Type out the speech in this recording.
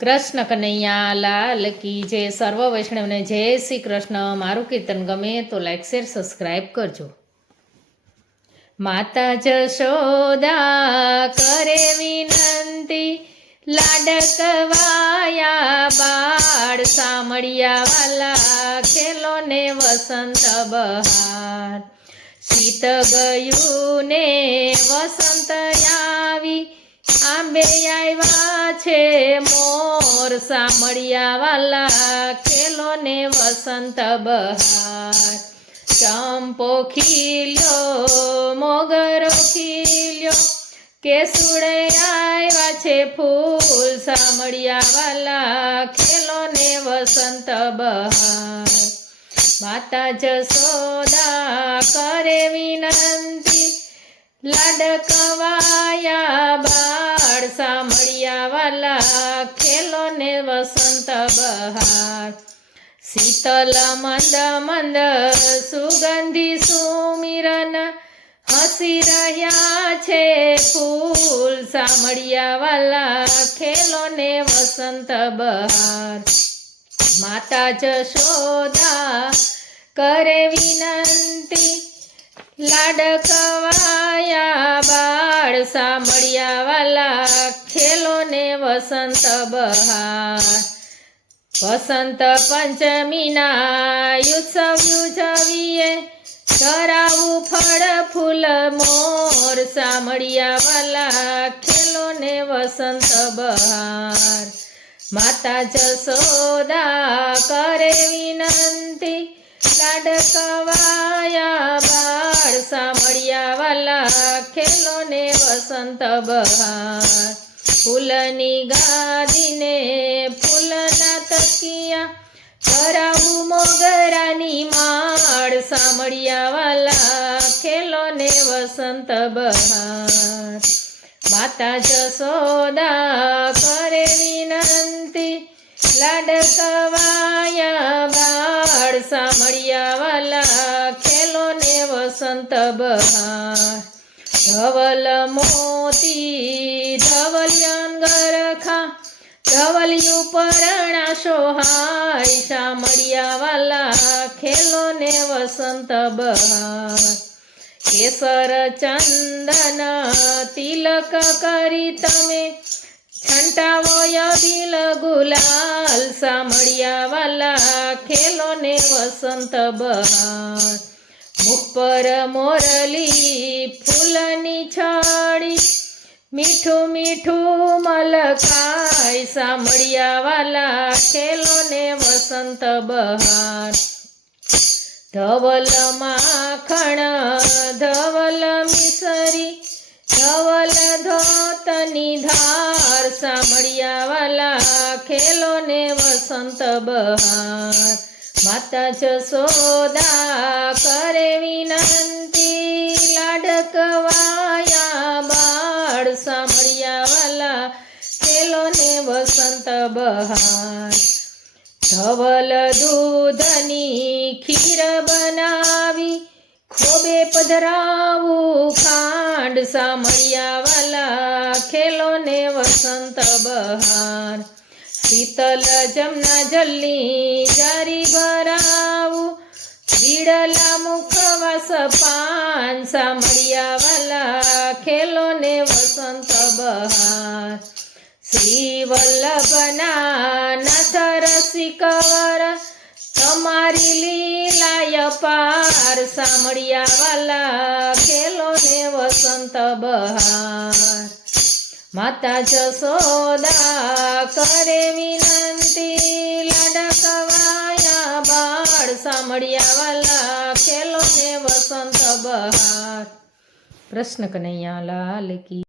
કૃષ્ણ કનૈયા, લાલ કી જે સર્વ વૈષ્ણવને જય શ્રી કૃષ્ણ. મારું કીર્તન ગમે તો લાઈક શેર સબસ્ક્રાઈબ કરજો. માતા જશોદા કરે વિનંતી. લાડકવાયા બાળ સામળિયા વાલા. ખેલો ને વસંત બહાર. શીત ગયું ને વસંત આવી. આંબે આવ્યા છે મોર સામળિયા વાલા ખેલો ને વસંત બહાર. ચંપો ખીલ્યો, મોગરો ખીલ્યો, કેસુડે આવ્યા છે ફૂલ સામળિયા વાલા ખેલો ને વસંત બહાર. માતા જસોદા કરે વિનંતી લાડકવાયા બાળ સાંભળ્યા વાલા ખેલો ને વસંત બહાર. શીતલ મંદ મંદ, સુગંધી સુમિરન, હસી રહ્યા છે ફૂલ સાંભળ્યા વાલા ખેલો ને વસંત બહાર. માતા જશોદા કરે વિનંતી લાડકવાયા બાળ મળ્યા વાલા ખેલો ને વસંત બહાર. વસંત પંચમીના ઉત્સવ ઉજવીએ. ધરાવું ફળ, ફૂલ, મોર. સામળિયા વાલા ખેલો ને વસંત બહાર. માતા જસોદા કરે વિનંતી. લાડકવાયા બાળ સામળિયા વાલા ખેલો ને વસંત બહાર. ફૂલની ગાદીને ફૂલના તકિયા કરાવું મોગરાની માળ. સાંભળ્યા વાલા ખેલો ને વસંત બહાર. માતા જસોદા કરે વિનંતી, લાડકવાયા બાળ. સાંભળ્યા વાલા ખેલો ને વસંત બહાર. ધવલ મોતી ધવલ્યન ગરખા ધવલિયું પરણા સોહાય સામળિયા વાલા ખેલો ને વસંત બહાર. કેસર ચંદન, તિલક કરી તમે, છંટાવો યદિલ ગુલાલ સામળિયા વાલા ખેલો ને વસંત બહાર. મુખ પર મોરલી ફૂલની છાડી મીઠું મીઠું મલકાય સાંભળ્યા વાલા ખેલો ને વસંત બહાર. ધવલ માખણ ધવલ મિસરી, ધવલ ધોતની ધાર સાંભળ્યા વાલા ખેલો ને વસંત બહાર. માતા સોદા કરે વિનંતી લાડકવાયા બાળ સામળિયા વાલા ખેલો ને વસંત બહાર ધવલ દૂધની ખીર બનાવી ખોબે પધરાવું ખાંડ સામળિયા વાલા ખેલો ને વસંત બહાર. શીતલ જમના જલ્લી જારી ભરાવું. બીડલા મુખવાસ પાન સામળિયા વાલા ખેલો ને વસંત બહાર. શ્રી વલ્લભના નાથ રસિકવર તમારી લીલાય પાર સામળિયા વાલા ખેલો ને વસંત બહાર. માતા જશોદા કરે વિનંતી. લાડકવાયા બાળ સાંભળ્યા વાલા ખેલો ને વસંત બહાર. પ્રશ્ન કનૈયા લાલ કી